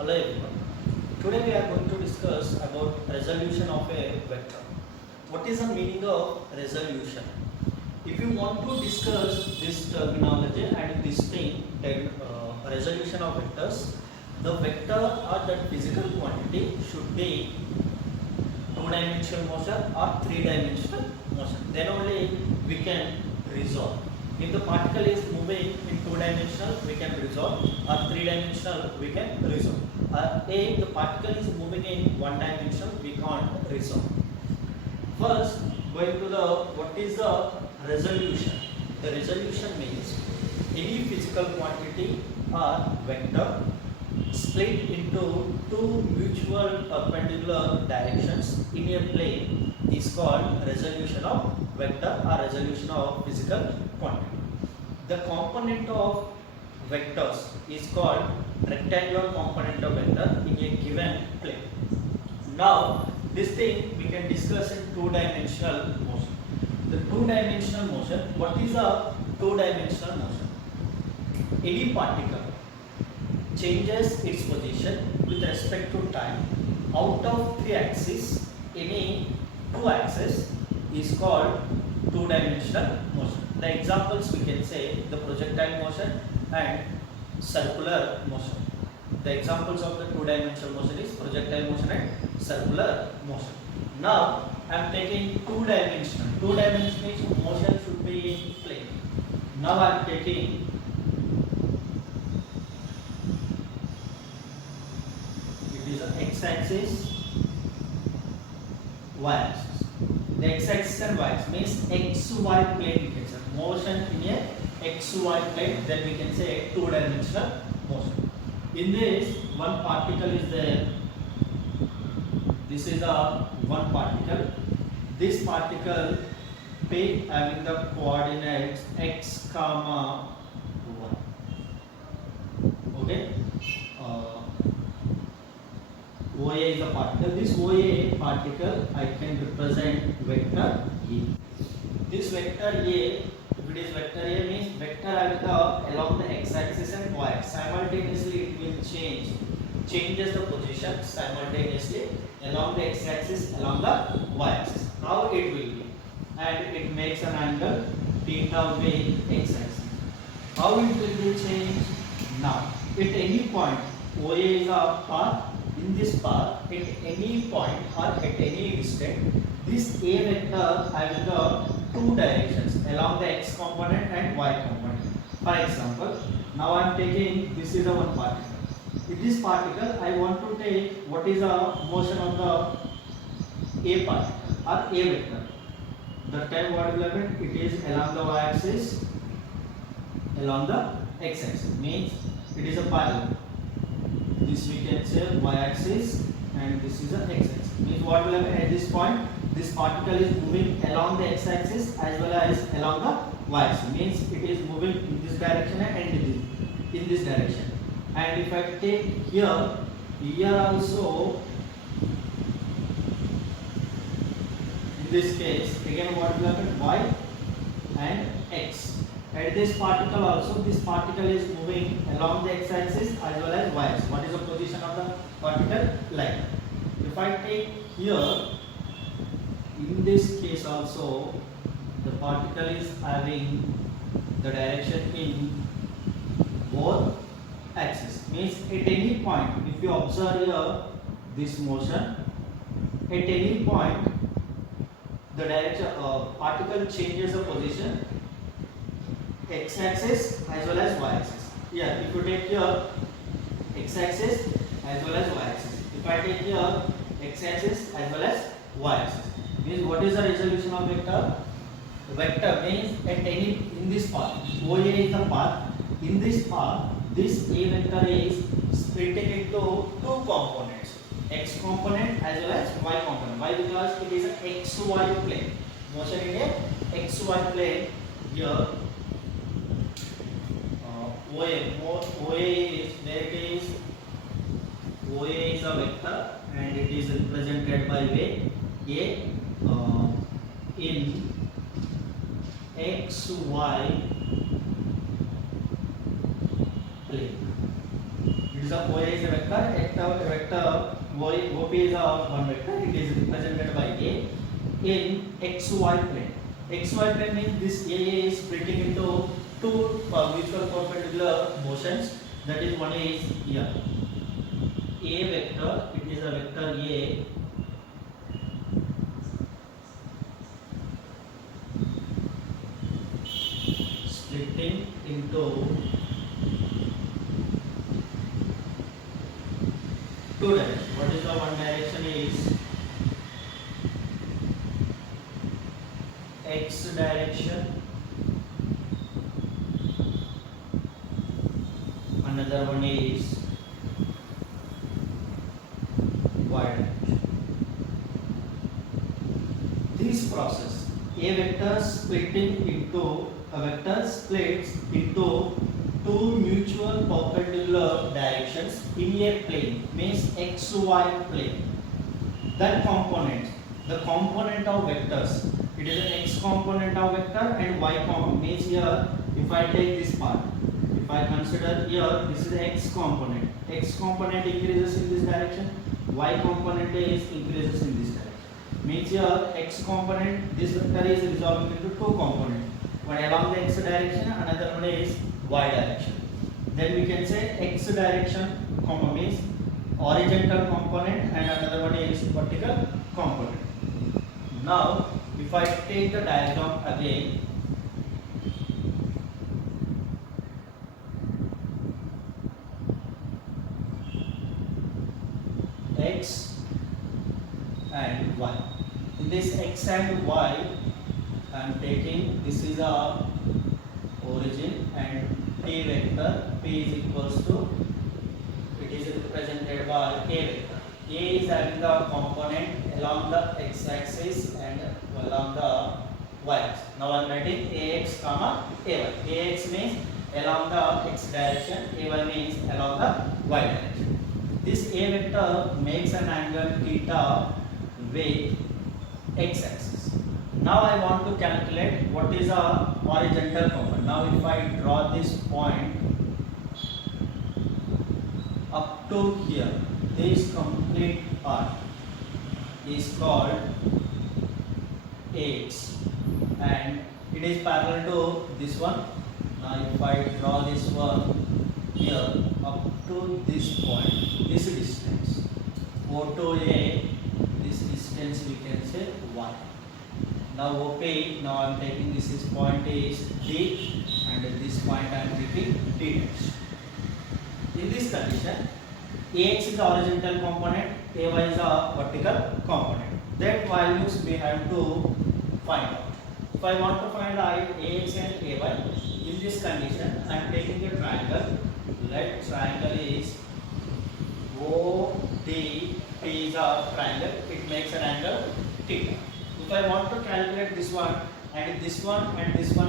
Hello everyone. Today we are going to discuss about resolution of a vector. What is the meaning of resolution? If you want to discuss this terminology and this thing, resolution of vectors, the vector or the physical quantity should be two-dimensional motion or three-dimensional motion. Then only we can resolve. If the particle is moving in two-dimensional, we can resolve, or three-dimensional, we can resolve. If the particle is moving in one-dimensional, we can't resolve. First, going to the what is the resolution? The resolution means any physical quantity or vector split into two mutual perpendicular directions in a plane is called resolution of vector or resolution of physical quantity. The component of vectors is called rectangular component of vector in a given plane. Now, this thing we can discuss in two-dimensional motion. The two-dimensional motion, what is a two-dimensional motion? Any particle changes its position with respect to time out of three axes, any two axes is called two-dimensional motion. The examples we can say the projectile motion and circular motion. The examples of the two-dimensional motion is projectile motion and circular motion. Now I am taking two-dimensional. Two-dimensional means motion should be in plane. Now I am taking x-axis, y-axis. The x-axis and y-axis means xy plane we can say. Motion in a xy plane, then we can say two-dimensional motion. In this, one particle is there. This is a one particle. This particle P having the coordinates x comma y. Okay. OA is a particle. This OA particle I can represent vector A. This vector A, if it is vector A means vector along the x-axis and y-axis. Simultaneously it will changes the position simultaneously along the x-axis, along the y-axis. How it will be, and it makes an angle theta with x-axis. How it will be changed? Now, at any point, OA is a path. In this path, at any point or at any distance, this A vector having the two directions along the x component and y component. For example, now I am taking this is a one particle. In this particle, I want to take what is the motion of the A particle or A vector. That time what will happen? It is along the y-axis, along the x-axis. Means it is a parallel. This we can say y-axis and this is the x-axis. Means what will happen at this point? This particle is moving along the x-axis as well as along the y-axis. Means it is moving in this direction and in this direction. And if I take here also, in this case, again what will happen? Y and x. At this particle also, this particle is moving along the x-axis as well as y-axis. What is the position of the particle? Like. If I take here, in this case also, the particle is having the direction in both axis. Means at any point, if you observe here this motion, at any point, the direction particle changes the position x-axis as well as y-axis. Yeah, if you take here x-axis as well as y-axis. If I take here x-axis as well as y-axis. Means what is the resolution of vector? Vector means at any in this path. OA is the path. In this path, this A vector is split into two components. X component as well as y component. Why? Because it is an xy plane. Motion in a xy plane here. OA is where it is OA is a vector and it is represented by way A in xy plane. It is a OA is a vector at vector OP is of one vector. It is represented by A in XY plane. XY plane means this A is splitting into two mutual perpendicular motions. That is, one is here A vector. It is a vector A splitting into two directions. What is the one direction is X direction, another one is Y direction. This process, a vector splitting into a vector splits into two mutual perpendicular directions in a plane, means XY plane. That component, the component of vectors, it is an X component of vector and Y component, means here if I take this part, if I consider here this is the X component. X component increases in this direction, Y component is increases in this direction. Means here X component, this vector is resolving into two components. One along the X direction, another one is Y direction. Then we can say X direction means horizontal component and another one is vertical component. Now if I take the diagram again, X and Y. In this X and Y, I am taking, this is a origin and P vector. P is equals to, it is represented by A vector. A is having the component along the X axis and along the Y axis. Now I am writing AX comma AY. AX means along the X direction, AY means along the Y direction. This A vector makes an angle theta with X axis. Now I want to calculate what is a horizontal component. Now if I draw this point up to here, this complete part is called AX and it is parallel to this one. Now if I draw this one here up to this point, this distance O to A, this distance we can say Y. Now OP, now I am taking this is point is D and this point I am taking D dash. In this condition, AX is the horizontal component, AY is a vertical component. That values we have to find out. If I want to find out AX and AY, in this condition I am taking a triangle. Let triangle is ODP is a triangle, it makes an angle theta. If I want to calculate this one and this one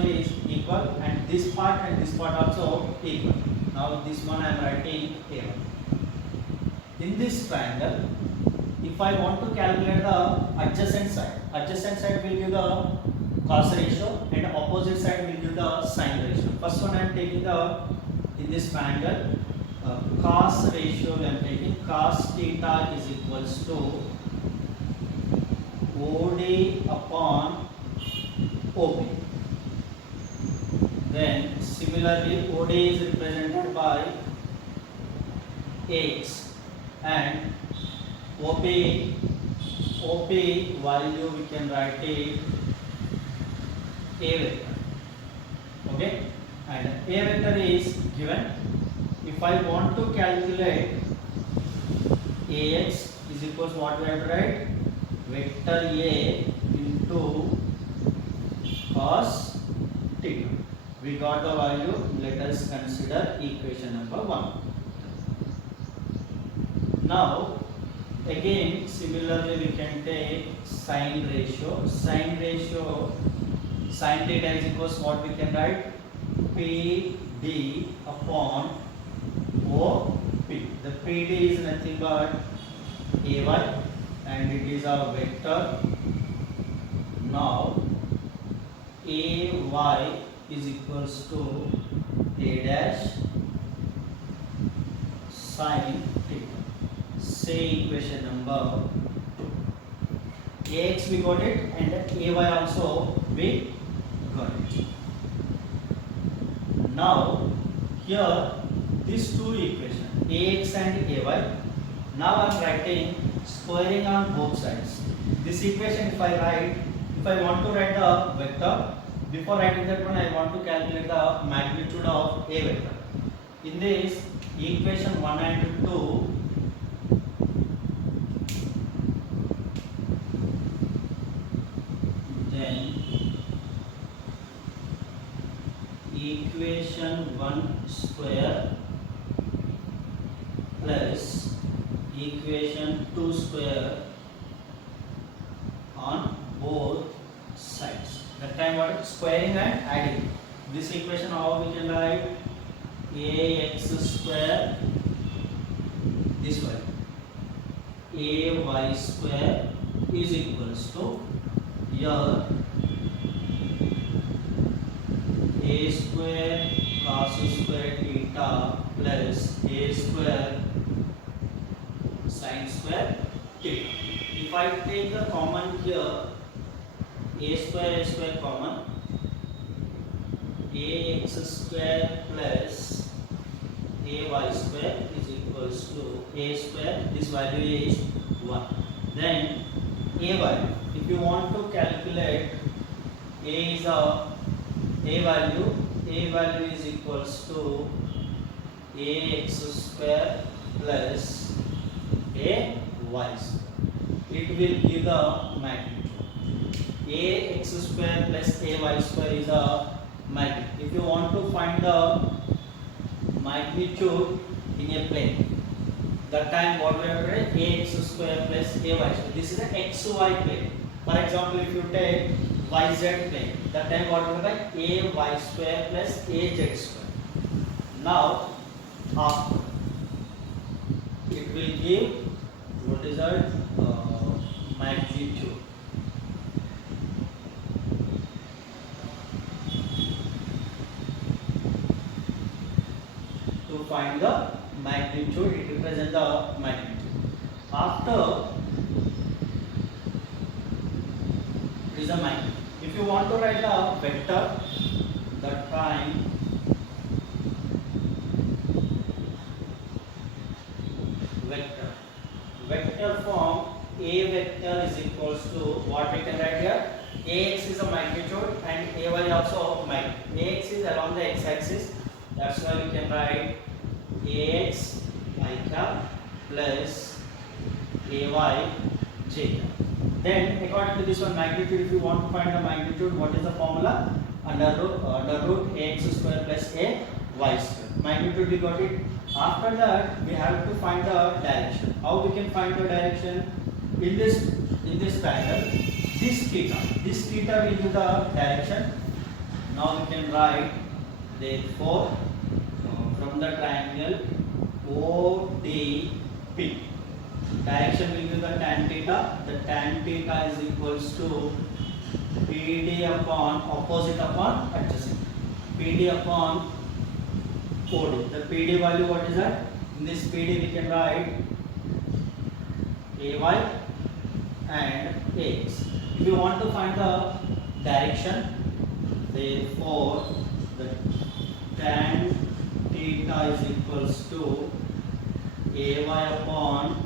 is equal and this part and this part also equal. Now this one I am writing A1. In this triangle, if I want to calculate the adjacent side will give the cos ratio and opposite side will give the sin ratio. First one I am taking the, in this triangle, cos ratio I am taking, cos theta is equals to OD upon OP. Then similarly OD is represented by X and OP value we can write it A vector. Okay, and A vector is given. If I want to calculate AX is equals what we have to write, vector A into cos theta. We got the value. Let us consider equation number 1. Now again similarly we can take sin ratio. Sin theta is equals what we can write, PD upon OP. The PD is nothing but AY and it is a vector. Now AY is equals to A dash sin theta. say equation number 2. Ax we got it and ay also we got it. Now here these two equations ax and ay. Now I am writing squaring on both sides. This equation if I want to write the vector, before writing that one I want to calculate the magnitude of a vector. In this equation 1 and 2, then equation 1 square plus equation 2 square on both sides. That time what? Squaring and adding. This equation how we can write? Ax square this way. Ay square is equals to here a square cos square theta plus a square sin square theta. If I take the common here, a square common, ax square plus ay square is equals to a square, this value is 1. Then a value, if you want to calculate a is a value is equals to ax square plus a y square. It will give the magnitude. Ax square plus ay square is a magnitude. If you want to find the magnitude in a plane, that time what we have written ax square plus ay square. This is an xy plane. For example, if you take yz plane, that time what we have written ay square plus az square. Now after it will give what is our magnitude. To find the magnitude, it represents the magnitude. After is a magnitude. If you want to write a vector, that time vector form a vector is equals to what we can write here? Ax is a magnitude and ay also magnitude. Ax is along the x-axis, that's why we can write ax I cap plus ay j. Then according to this one magnitude, if you want to find the magnitude, what is the formula? Under root ax square plus a y square. Magnitude we got it. After that we have to find the direction. How we can find the direction? In this triangle, this theta will give the direction. Now we can write therefore from the triangle ODP, direction will give the tan theta. The tan theta is equals to PD upon opposite upon adjacent. PD upon OD. The PD value what is that? In this PD we can write AY and AX. If you want to find the direction, therefore the tan theta is equals to AY upon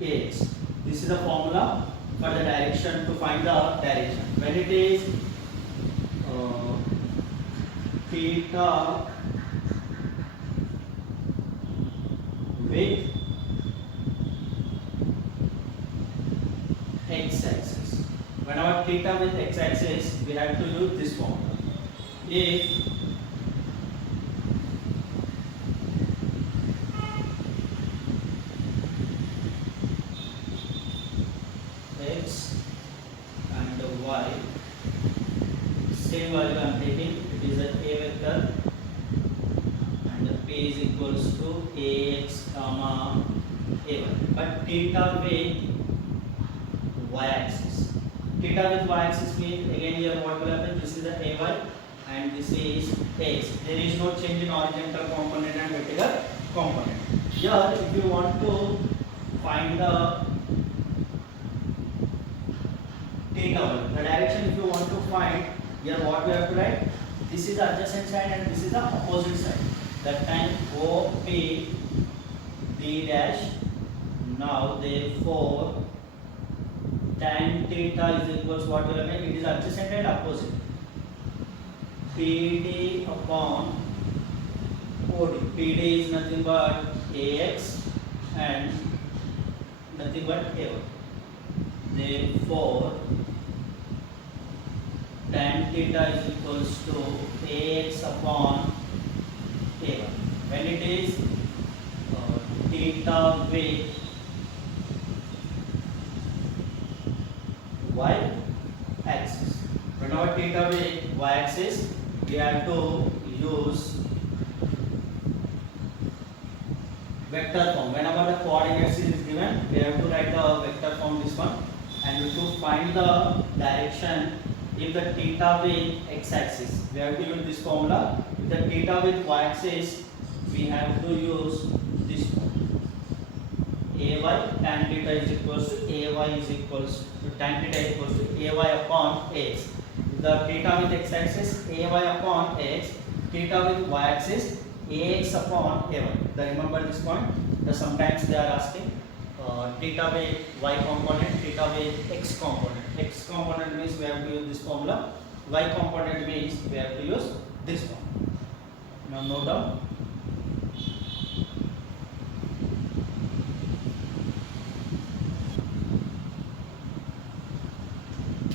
AX. This is the formula for the direction to find the direction. When it is theta with x-axis. Whenever theta with x-axis, we have to use this formula. If x and y, same value I am taking, it is a vector and p is equals to ax comma ay, but theta with y-axis. Theta with y-axis means again here what will happen? This is the ay and this is ax. There is no change in horizontal component and vertical component. Here if you want to find the theta value. The direction if you want to find, here what we have to write, this is the adjacent side and this is the opposite side. That time OP D dash. Now therefore tan theta is equals what we have made, it is adjacent and opposite. PD upon OD. PD is nothing but AX and nothing but AY. Therefore tan theta is equals to AX upon AY. When it is theta with y axis. Whenever theta with y axis, we have to use vector form. Whenever the coordinates is given, we have to write the vector form, this one, and to find the direction if the theta with x axis, we have to use this formula. If the theta with y axis, we have to use this one. AY tan theta is equals to AY is equals to tan theta is equals to AY upon X. The theta with x axis AY upon X, theta with y axis AX upon AY. Remember this point. Sometimes they are asking theta with y component, theta with x component. X component means we have to use this formula. Y component means we have to use this one. Now note down.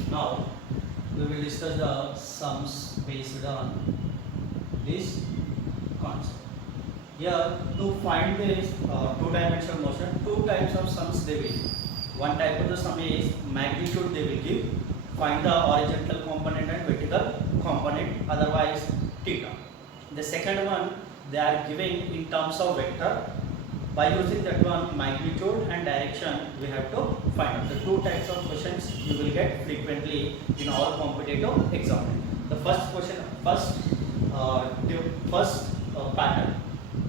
Now we will discuss the sums based on this concept. Here to find this two-dimensional motion, two types of sums they will give. One type of the sum is magnitude they will give. Find the horizontal component and vertical component, otherwise theta. The second one they are giving in terms of vector. By using that one, magnitude and direction we have to find out. The two types of questions you will get frequently in all competitive exam. The first question, first pattern.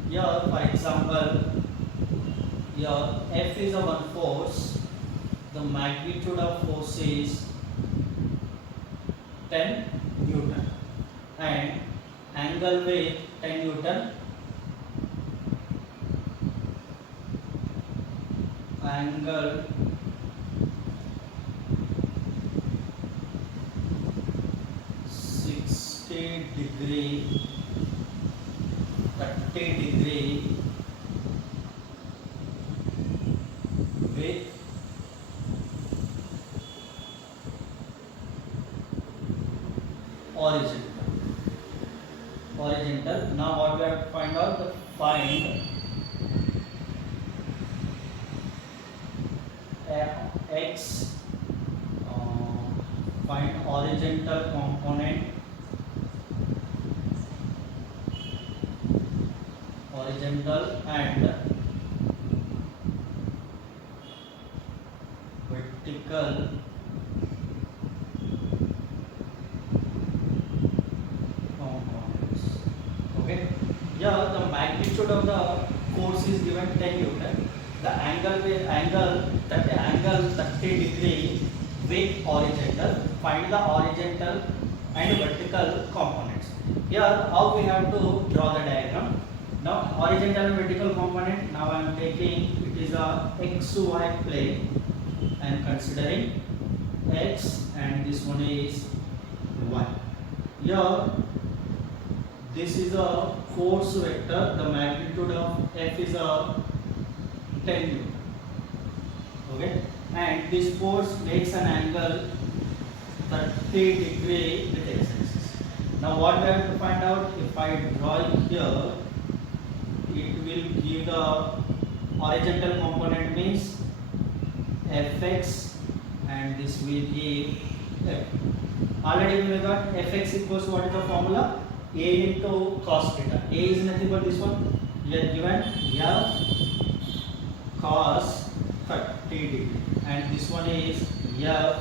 Here, for example, here F is a one force. The magnitude of force is 10 Newton and angle with 10 Newton. Angle degree, 30 degree with horizontal. Now what we have to find out? Find x, find horizontal component, horizontal and vertical components. Okay. Here the magnitude of the force is given 10 Newton. The angle 30 degree with horizontal. Find the horizontal and vertical components. Here how we have to draw the diagram. Now horizontal and vertical component. Now I am taking, it is a XY plane. I am considering X and this one is Y. Here this is a force vector. The magnitude of F is a 10 Newton. Okay, and this force makes an angle 30 degree with x axis. Now what we have to find out? If I draw it here, it will give the horizontal component means fx and this will give f. Already we got fx equals what is the formula? A into cos theta. A is nothing but this one. We are given f cos 30 degree and this one is f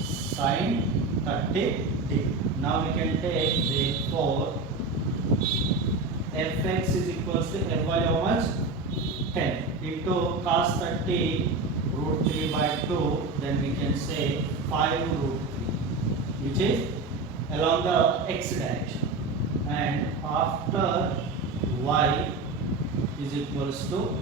sin 30 degree. Now we can take therefore fx is equals to f value how much? 10. into cos 30 root 3 by 2, then we can say 5 root 3, which is along the x direction. And after y is equals to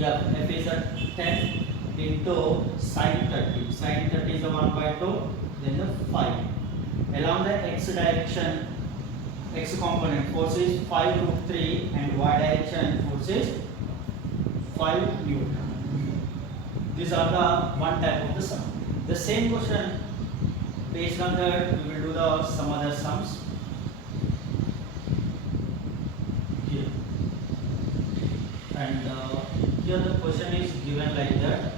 f is at 10 into sin 30. Sin 30 is the 1 by 2, then the 5. Along the x direction, x component force is 5 root 3 and y direction force is 5 Newton. These are the one type of the sum. The same question, based on that we will do the some other sums. Here. And here the question is given like that.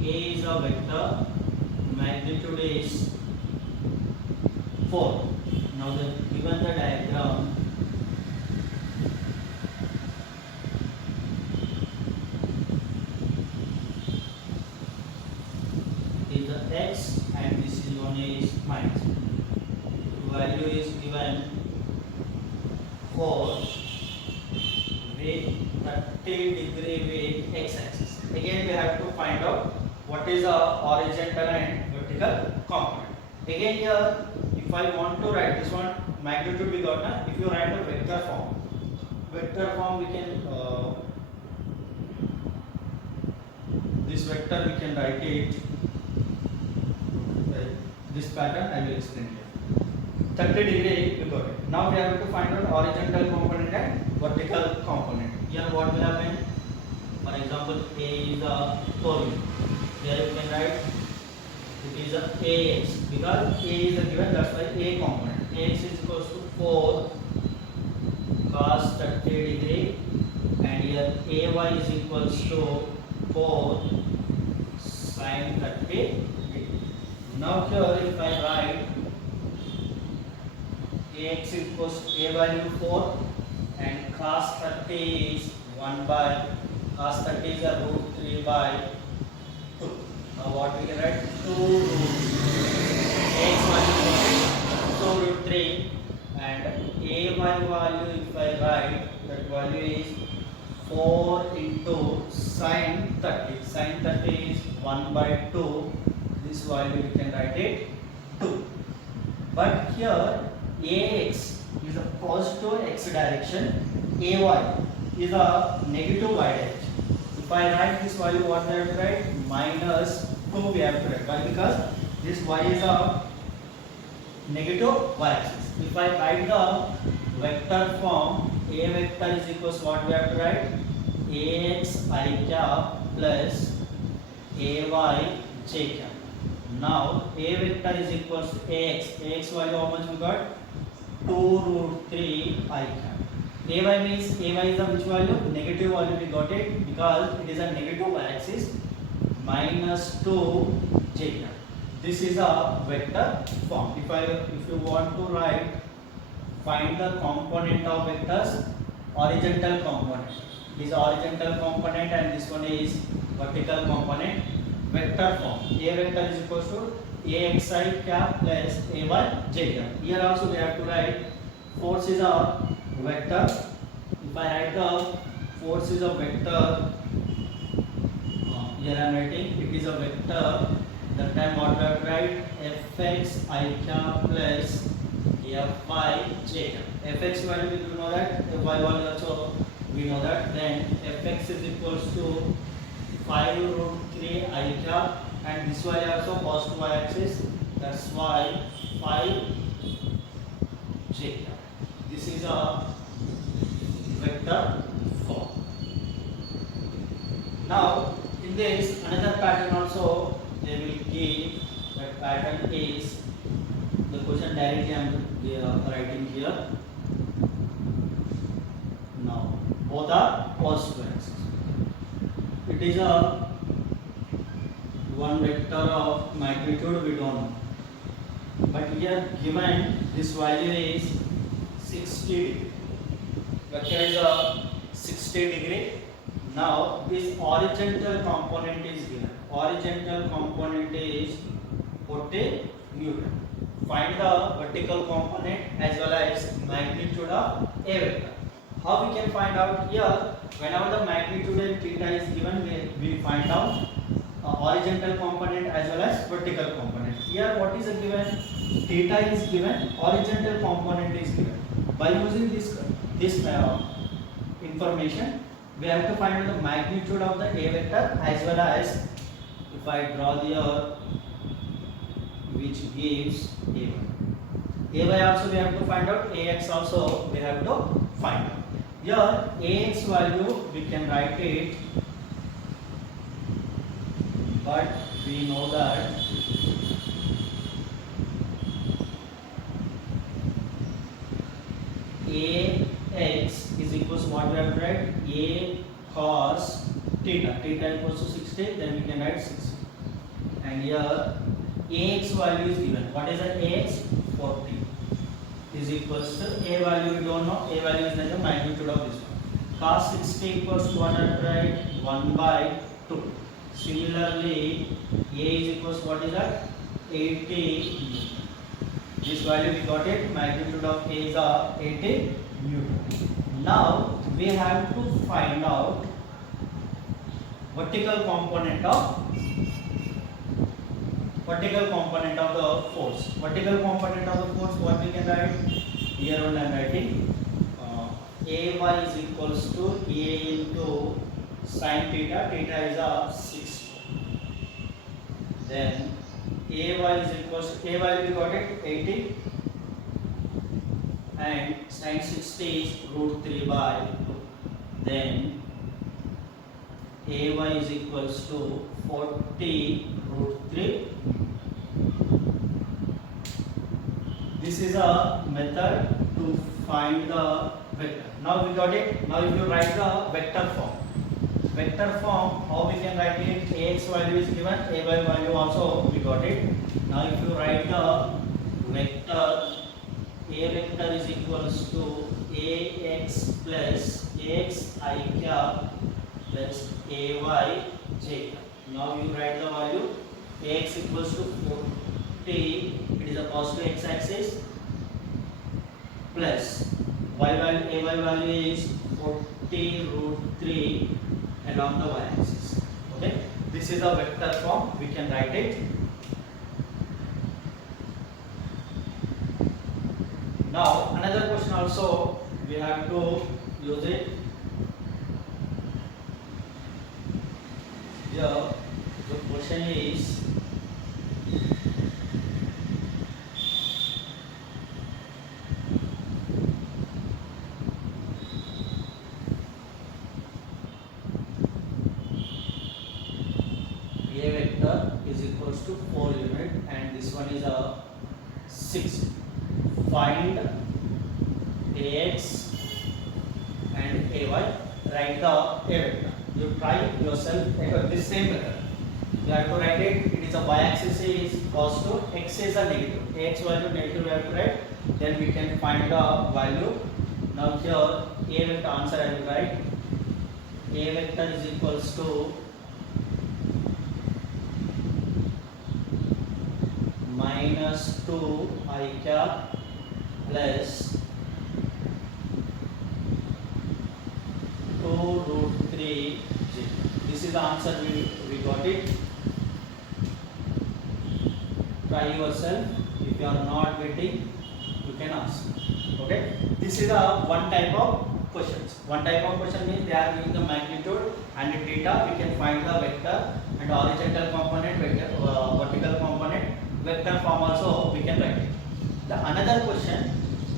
A is a vector, magnitude is 4. Now given the diagram, is the x and this is one is minus. Value is given 4 with 30 degree with x axis. Again we have to find out what is the horizontal and vertical component. Again here, if I want to write this one, magnitude we got now. If you write a vector form we can this vector we can write it this pattern. I will explain here. 30 degree we got it. Now we have to find out horizontal component and vertical component. Here what will happen? For example, A is a torus. Here you can write it is a AX, because A is a given, that's why A component. AX is equals to 4 cos 30 degree, and here AY is equals to 4 sin 30 degree. Now here if I write AX is equals to A value 4 and cos 30 is 1 by cos 30 is a root 3 by 2. Now what we can write? 2 root x value 2 root 3 and A value if I write, that value is 4 into sin 30. Sin 30 is 1 by 2. This value we can write it 2. But here AX is a positive x direction, AY is a negative y direction. If I write this value, what I have to write? Minus 2 we have to write. Why? Because this y is a negative y axis. If I write the vector form, A vector is equals to what we have to write? Ax I cap plus Ay j cap. Now A vector is equals to Ax. Ax value how much we got? 2 root 3 I cap. Ay means Ay is the which value? Negative value we got it because it is a negative y axis. Minus 2 j cap. This is a vector form. If you want to write, find the component of vectors, horizontal component. This is horizontal component and this one is vertical component. Vector form. A vector is equals to Axi cap plus Ay j cap. Here also we have to write force is a vector. If I write the force is a vector, here I am writing it is a vector. That time what we have to write? Fx I cap plus Fy j cap. Fx value we do know that. Fy value also we know that. Then Fx is equals to 5 root 3 I cap, and this value also positive y axis. That's why 5 j cap. This is a vector form. Now in this another pattern also they will give. That pattern is the question directly I am writing here. Now both are positive axis. It is a one vector of magnitude we don't know, but here given this value is 60 degree. Vector is a 60 degree. Now this horizontal component is given. Horizontal component is 40 Newton. find the vertical component as well as magnitude of A vector. How we can find out? Here, whenever the magnitude and theta is given, we find out horizontal component as well as vertical component. Here, what is given? Theta is given, horizontal component is given. By using this information, we have to find out the magnitude of the A vector as well as, if I draw here, which gives A1. Ay also we have to find out, Ax also we have to find out. Here Ax value we can write it, but we know that Ax is equals to what we have to write? A cos theta. Theta equals to 60, then we can write 60. And here Ax value is given. What is the Ax? 40 is equals to A value we don't know. A value is the magnitude of this one. Cos 60 equals to what I have to write? 1 by 2. Similarly, A is equals to what is that? 80. This value we got it. Magnitude of A is 80 Newton. Now we have to find out vertical component of the force. Vertical component of the force, what we can write? Here only I am writing Ay is equals to A into sin theta. Theta is 6. Then Ay is equals to, A value we got it 80, and sin 60 is root 3 by 2. Then Ay is equals to 40 root 3. This is a method to find the vector. Now we got it. Now if you write the vector form, how we can write it? Ax value is given, Ay value also we got it. Now if you write the vector, A vector is equals to Ax plus Ax I cap plus Ay j. Now you write the value. Ax equals to 40, it is a positive x axis, plus y value, Ay value is 40 root 3 along the y axis. Okay, this is a vector form, we can write it. Now another question also we have to use it. Here the question is, A vector is equals to 4 unit and this one is a 6. Find Ax and Ay. Write the A vector. You try yourself this same method. You have to write it. It is a y-axis is positive, x is a negative. Ax value negative we have to write. Then we can find the value. Now here A vector answer I will write. A vector is equals to minus 2 I cap plus 2 root 3 j. This is the answer we got it. Try yourself. If you are not getting, you can ask. Okay. This is a one type of questions. One type of question means they are giving the magnitude and the data. We can find the vector and horizontal component, vertical component. Vector form also we can write it. The another question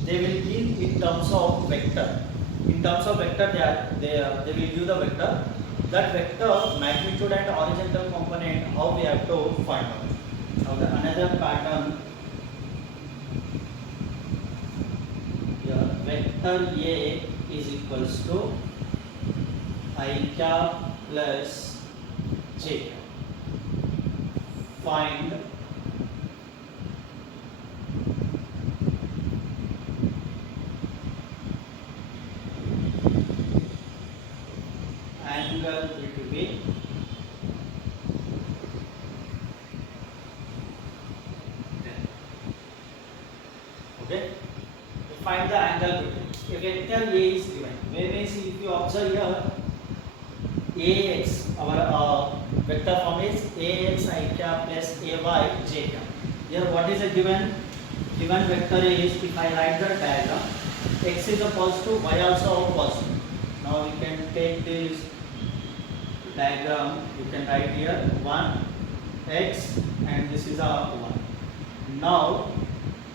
they will give in terms of vector. In terms of vector, they will give the vector. That vector magnitude and horizontal component, how we have to find out. Now the another pattern here, vector A is equals to I cap plus j. Find angle between angle between. A vector A is given. Where means if you observe here, AX, our vector form is AX I cap plus AY J cap. Here what is a given? Given vector is, if I write the diagram, X is a positive, Y also a positive. Now we can take this diagram, you can write here 1 X and this is a 1. Now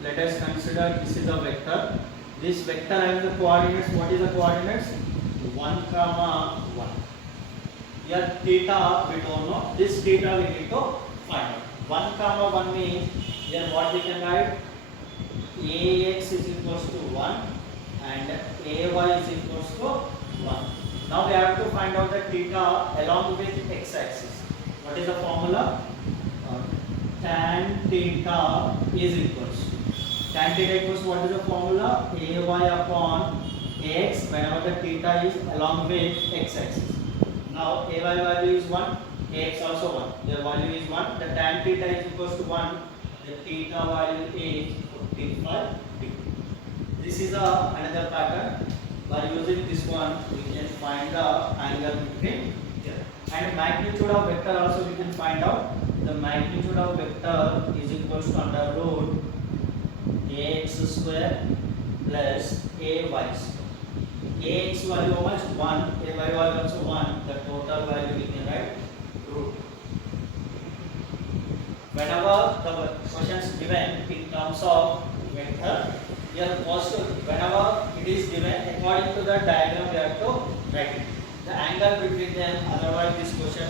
let us consider this is a vector. This vector having the coordinates, what is the coordinates? 1 comma 1. Here theta we don't know, this theta we need to find out. 1 comma 1 means here what we can write? AX is equals to 1 and AY is equals to 1. Now we have to find out the theta along with x-axis. What is the formula? Tan theta is equals to, tan theta equals what is the formula? AY upon AX whenever the theta is along with x-axis. Now AY value is 1, AX also 1. Their value is 1. The tan theta is equals to 1. The theta value is 45 degree. This is another pattern. By using this one, we can find the angle between here. And magnitude of vector also we can find out. The magnitude of vector is equals to under root ax square plus ay square. Ax value how much? 1. Ay value also 1. The total value we can write root. Whenever the question is given in terms of vector, here positive, whenever it is given according to the diagram we have to write it. The angle between them, otherwise this question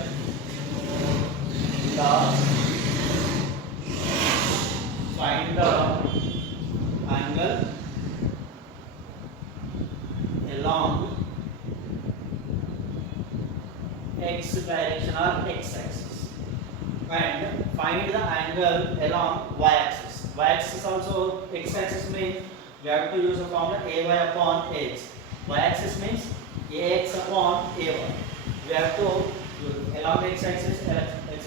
find the angle along x direction or x axis and find the angle along y axis. Y axis also, x axis means we have to use the formula ay upon ax. Y axis means ax upon ay. We have to along the x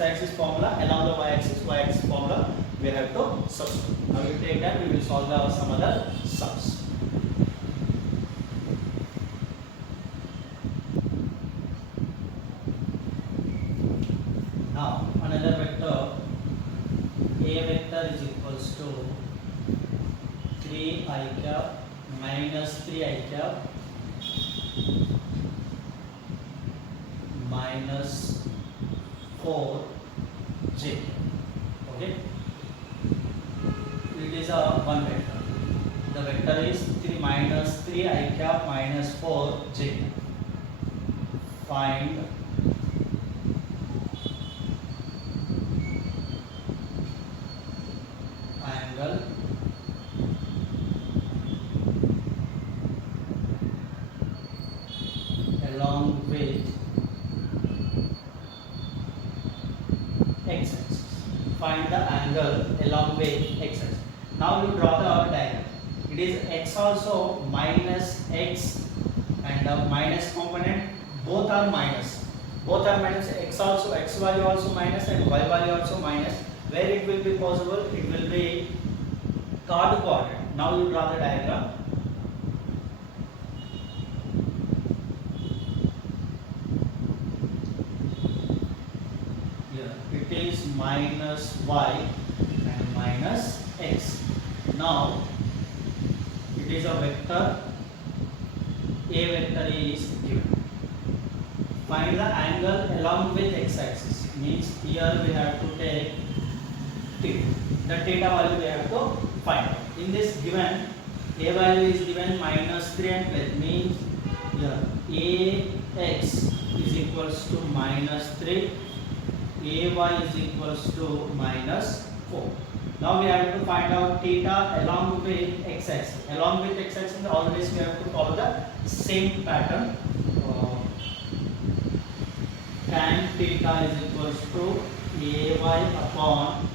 axis formula, along the y axis formula, we have to substitute. Now you take that, we will solve some other sums. Now another vector, a vector is equals to 3I cap minus 3I cap minus 4j. Okay, it is a one vector. The vector is 3 minus 3I cap minus 4j. Find angle along with x-axis. Find the angle along with x-axis. Now you draw the diagram. It is x also minus x and the minus component both are minus. Both are minus, x also, x value also minus and y value also minus. Where it will be possible, it will be card coordinate. Now you draw the diagram. Here it is minus y and minus x. Now it is a vector. A vector is given. Find the angle along with x-axis. Means here we have to take theta. The theta value we have to find out. In this given, a value is given minus 3 and plus, means here ax is equals to minus 3, ay is equals to minus 4. Now we have to find out theta along with x-axis. Along with x-axis, always we have to follow the same pattern. Tan theta is equals to ay upon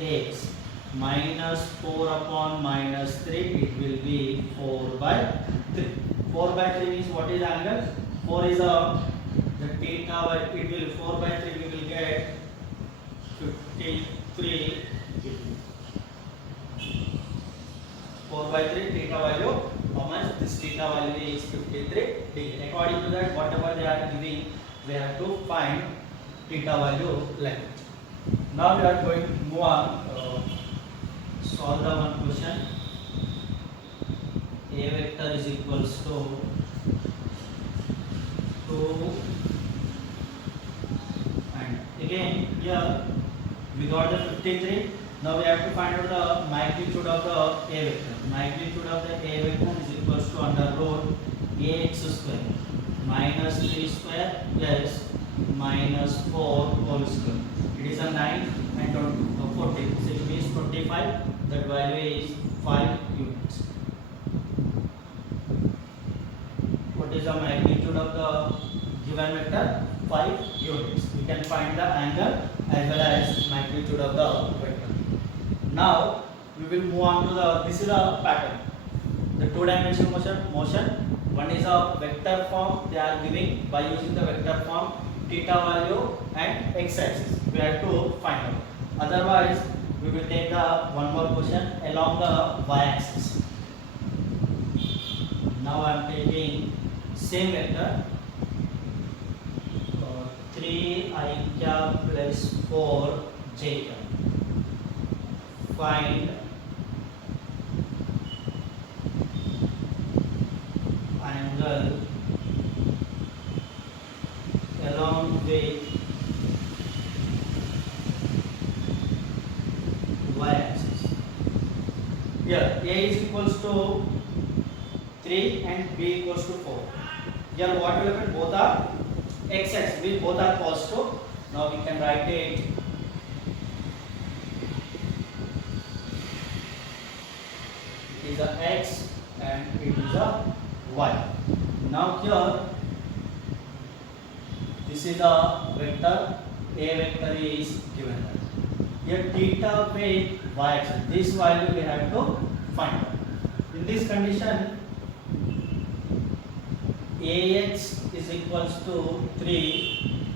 x minus 4 upon minus 3, it will be 4 by 3. 4 by 3 means what is angle? 4 is the theta, it will 4 by 3 we will get 53 degree. 4 by 3 theta value theta value is 53 degree. According to that, whatever they are giving, we have to find theta value length. Now we are going to move on, solve the one question. A vector is equals to 2, and again here we got the 53. Now we have to find out the magnitude of the A vector. Magnitude of the A vector is equals to under root ax square minus 3 square plus minus 4 whole square. It is a 9 and 14. So it means 25. That value is 5 units. What is the magnitude of the given vector? 5 units. We can find the angle as well as magnitude of the vector. Now we will move on to the, this is a pattern. The two-dimensional motion. One is a vector form they are giving by using the vector form theta value and x-axis. We have to find out. Otherwise, we will take the one more question along the y-axis. Now I am taking same vector 3i cap plus 4j cap. Find angle along with y-axis. Here A is equals to 3 and B equals to 4. Here what will happen? Both are x-axis, both are positive. Now we can write it is a x and it is a y. Now here this is a vector, A vector is given. Here theta with y-axis, this value we have to find out. In this condition, ax is equals to 3,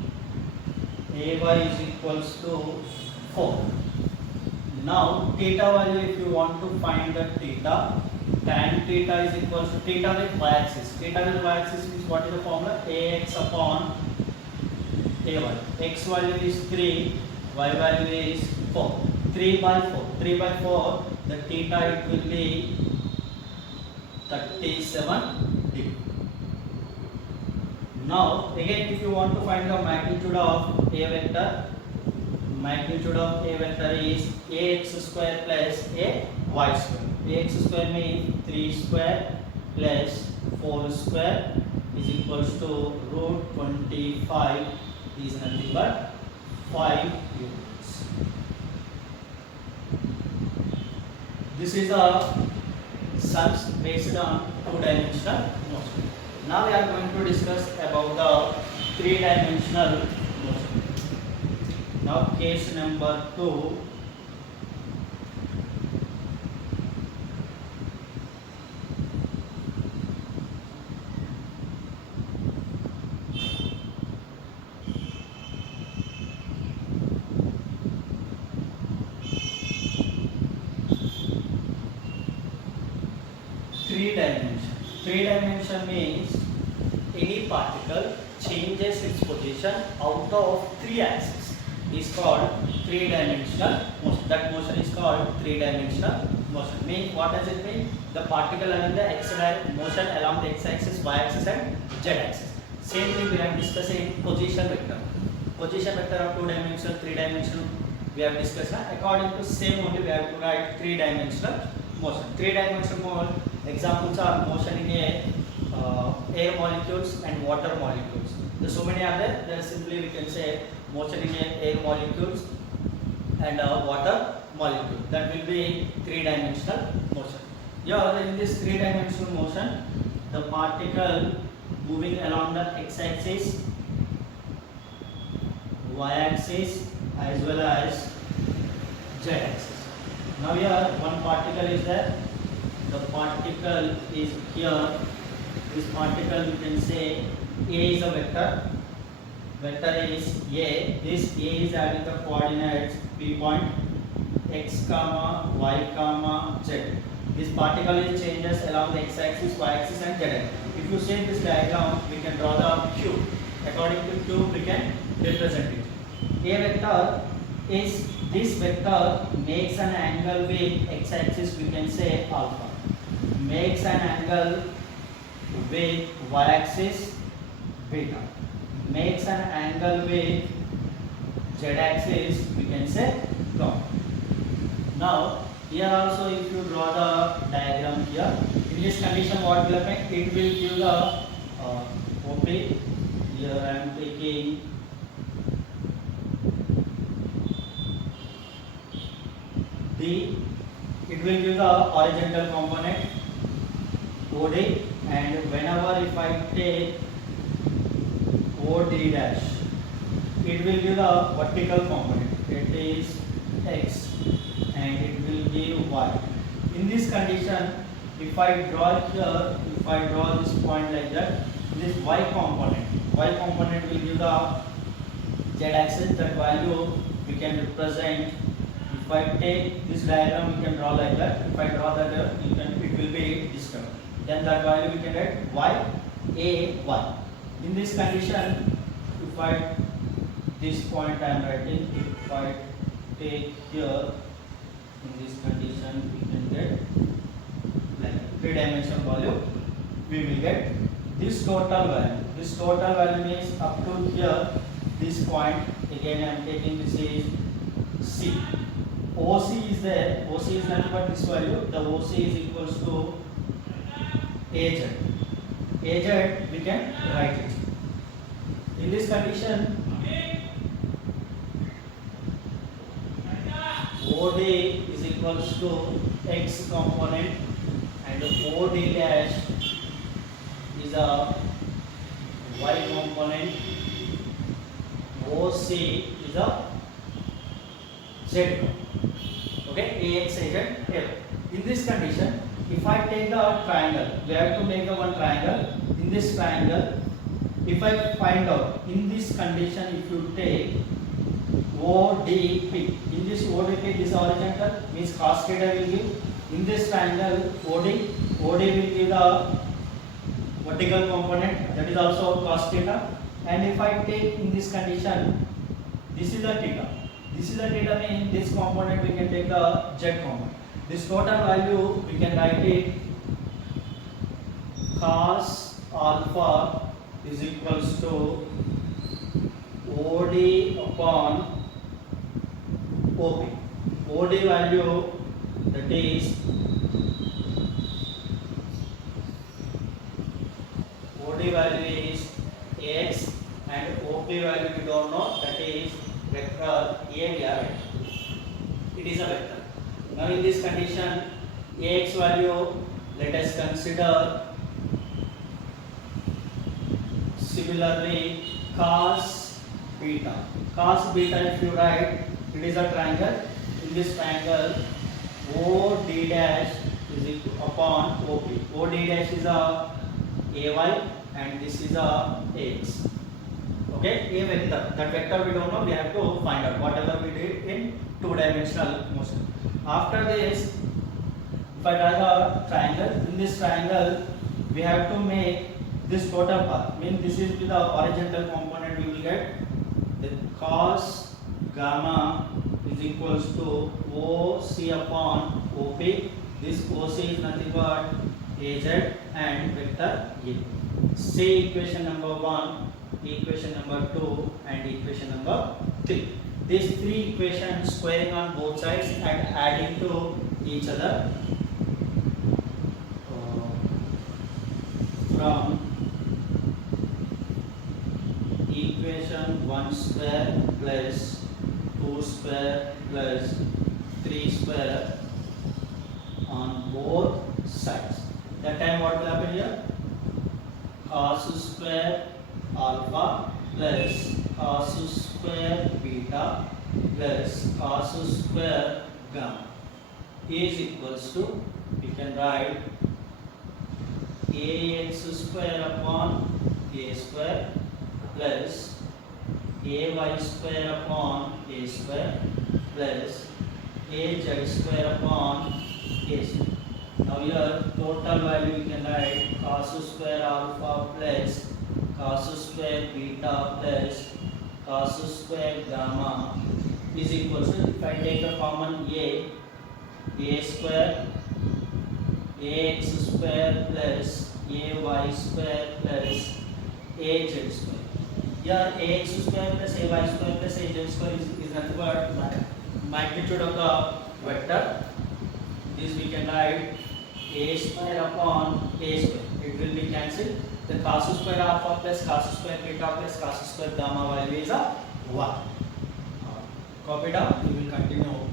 ay is equals to 4. Now theta value, if you want to find the theta, tan theta is equals to theta with y-axis. Theta with y-axis means what is the formula? Ax upon ay. X value is 3, y value is 4. 3 by 4. 3 by 4, the theta it will be 37 degree. Now again, if you want to find the magnitude of A vector, magnitude of A vector is ax square plus a y square. Ax square means 3 square plus 4 square is equals to root 25 is nothing but 5 units. This is a sums based on two-dimensional motion. Now we are going to discuss about the three-dimensional motion. Now case number 2. Three-dimension means any particle changes its position out of 3 axes is called three-dimensional motion. That motion is called three-dimensional motion. Means what does it mean? The particle along the x-axis, motion along the x-axis, y-axis and z-axis. Same thing we have discussed in position vector. Position vector of 2-dimensional, 3-dimensional we have discussed. According to same only we have to write three-dimensional motion. Three-dimensional examples are motion in air molecules and water molecules. There so many are there. Then simply we can say motion in air molecules and water molecule. That will be three-dimensional motion. Here in this three-dimensional motion, the particle moving along the x-axis, y-axis as well as z-axis. Now here one particle is there. The particle is here. This particle we can say A is a vector. Vector is A. This A is having the coordinates P point x comma y comma z. This particle is changes along the x-axis, y-axis and z-axis. If you see this diagram, we can draw the cube. According to cube, we can represent it. A vector is this vector makes an angle with x-axis, we can say alpha. Makes an angle with y-axis, beta. Makes an angle with z-axis, we can say tau. Now, here also if you draw the diagram here, in this condition what will happen? It will give the OP. Here I am taking D. It will give the horizontal component OD, and whenever if I take OD dash, it will give the vertical component. It is X, and it will give Y. In this condition, if I draw here, if I draw this point like that, this Y component will give the Z axis. That value we can represent. If I take this diagram, we can draw like that. If I draw that, it will be disturbed. Then that value we can get Y A Y. In this condition, if I this point I am writing, if I take here, in this condition we can get like 3-dimensional value. We will get this total value. This total value means up to here, this point. Again I am taking this is C. OC is there. OC is nothing but this value. The OC is equals to AZ. AZ we can write it. In this condition, OD is equals to X component, and OD dash is a Y component. OC is a Z component. Okay, AX, AZ, L. In this condition, if I take the triangle, we have to make a one triangle. In this triangle, if I find out, in this condition, if you take ODP, in this ODP, this horizontal means cos theta will give. In this triangle, OD will give the vertical component, that is also cos theta. And if I take in this condition, this is the theta. This is the theta means this component we can take the Z component. This total value we can write it cos alpha is equals to OD upon OP. OD value, that is OD value is X, and OP value we don't know, that is vector area. It is a vector. Now in this condition, Ax value, let us consider similarly cos beta. Cos beta, if you write, it is a triangle. In this triangle, OD dash is equal upon OP. OD dash is a AY, and this is a AX. Okay, a vector. That vector we don't know, we have to find out whatever we did in 2-dimensional motion. After this, if I draw the triangle, in this triangle we have to make this total part. Means this is with the horizontal component, we will get the cos gamma is equals to OC upon OP. This OC is nothing but AZ and vector A. Say equation number 1, equation number 2 and equation number 3. These three equations squaring on both sides and adding to each other from equation 1 square plus 2 square plus 3 square on both sides. That time what will happen here? Cos square alpha plus cos square beta plus cos square gamma is equals to, we can write ax square upon a square plus ay square upon a square plus az square upon a square. Now here total value we can write cos square alpha plus cos square beta plus cos square gamma is equal to, if I take a common a square ax square plus ay square plus az square. Here ax square plus ay square plus az square is nothing but magnitude of the vector. This we can write a square upon a square. It will be cancelled. The cos square alpha plus cos square beta plus cos square gamma value is a 1. Copy down. We will continue